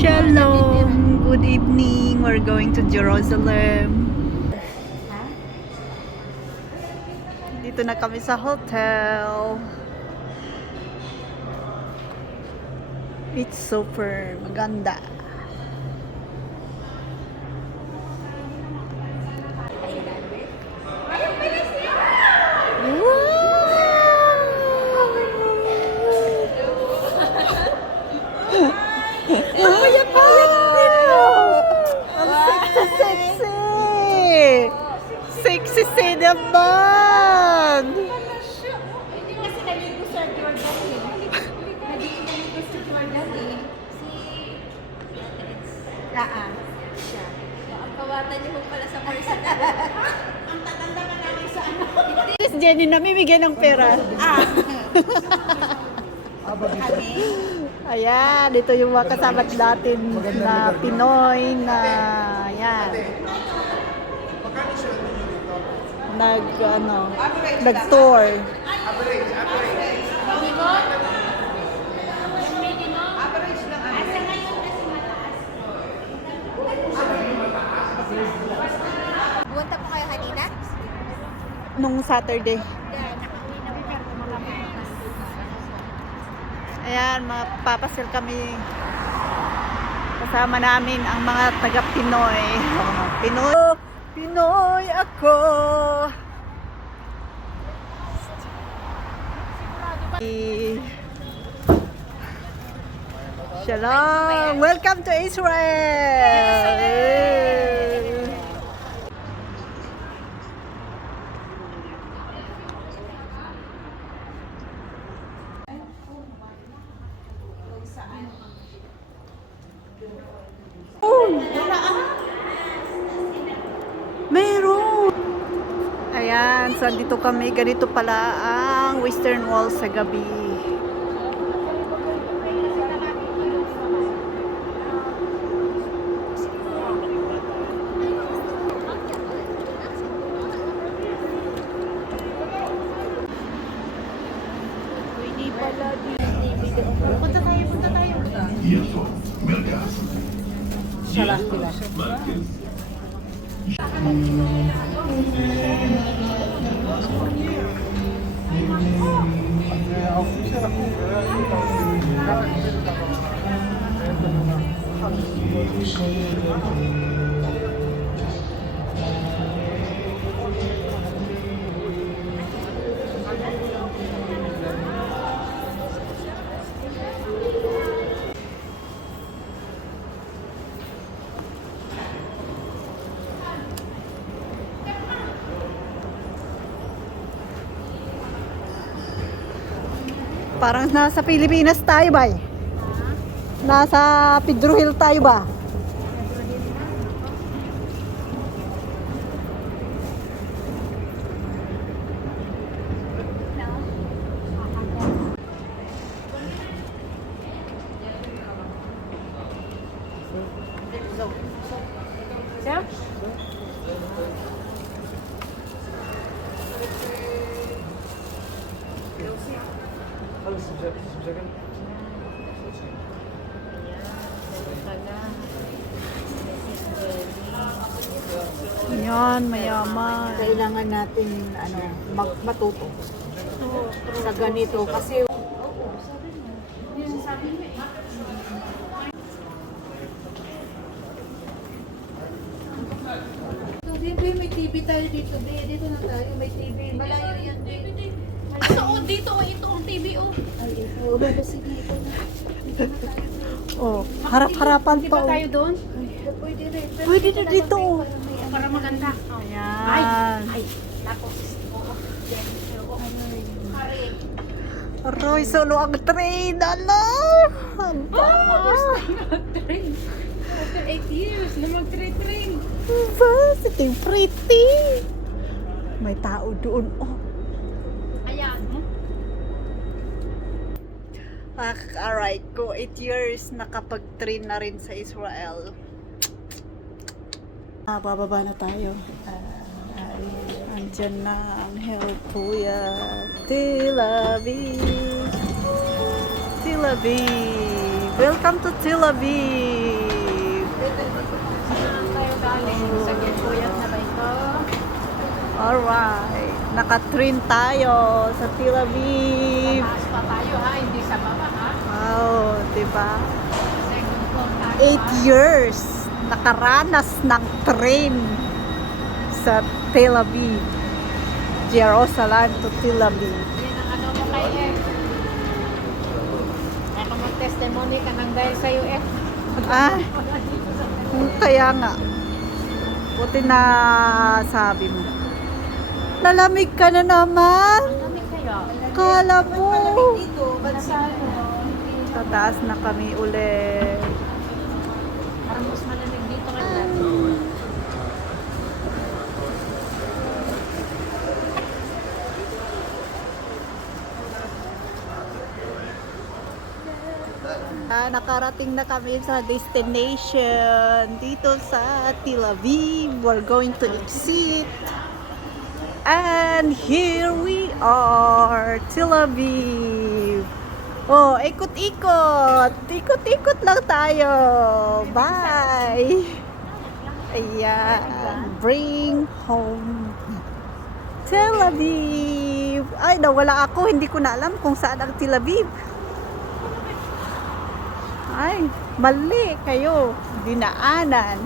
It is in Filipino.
Shalom! Good evening. We're going to Jerusalem. Dito na kami sa hotel. It's super maganda. Sexy naman! Hindi kasi naligo sa Jordan eh. Naligo sa Jordan eh. Siya. Ang kawatan niyo po pala sa personal. Ang tatanda ka namin sa ano. Sis Jenny, namimigay ng pera. Kami? Ayan, dito yung mga kasama natin na Pinoy na ayan. Nag-tour. Buwanta po kayo kanina? Nung Saturday. Nakauwi na po pero makapagpas. Ayan, mapapasyal kami. Kasama namin ang mga taga-Pinoy. Pinoy ako. Shalom. Welcome to Israel. Meron. Ayan, so dito kami. Ganito pala ang Western Wall sa gabi. Hindi pala dito. Punta tayo. Salah sila. Parang nasa Pilipinas tayo ba? Nasa Pedro Hill tayo ba? Yan, mayaman. Kailangan natin matuto sa ganito kasi may TV tayo dito. Dito na tayo, may TV. Malayo yan. Dito, ito ang TV, oh. Ay, ito. Sige, ito na. Dito na tayo. Oh, harap-harapan pa. Di ba tayo doon? Pwede rin. Pwede na dito. Para maganda. Ayan. Ay, tapos. Aroy, solo ang train. Ala! Aba! Mag-train. After 8 years na mag-train. Aba, sitting pretty. May tao doon. Oh. Ayan. Alright, ko 8 years nakapag-train na rin sa Israel. Bababa na tayo. Andyan na ang Hell Kuya. Tel Aviv. Tel Aviv. Welcome to Tel Aviv. Sa Gilpuyat na ba ito? Alright. Naka-train tayo sa Tel Aviv. Taas pa tayo ha, hindi sa baba ha. Wow, diba? Second floor tayo 8 years nakaranas ng train sa Tel Aviv. Jerusalem to Tel Aviv. Yan ang ano mo kay F. Ako mag-testimony ka nang dahil sa UF. Ah, kaya nga. Buti na sabi mo. Lalamig ka na naman. Lamig kayo. Kala mo. Dito, ba't sa Sa taas na kami ulit. parang mas malamig dito kaya. Nakarating na kami sa destination dito sa Tel Aviv. We're going to exit. And here we are, Tel Aviv. Oh, ikot-ikot. Ikot-ikot lang tayo. Bye. Ayan. Bring home Tel Aviv. Ay, nawala ako. Hindi ko na alam kung saan ang Tel Aviv. Ay, mali kayo. Dinaanan.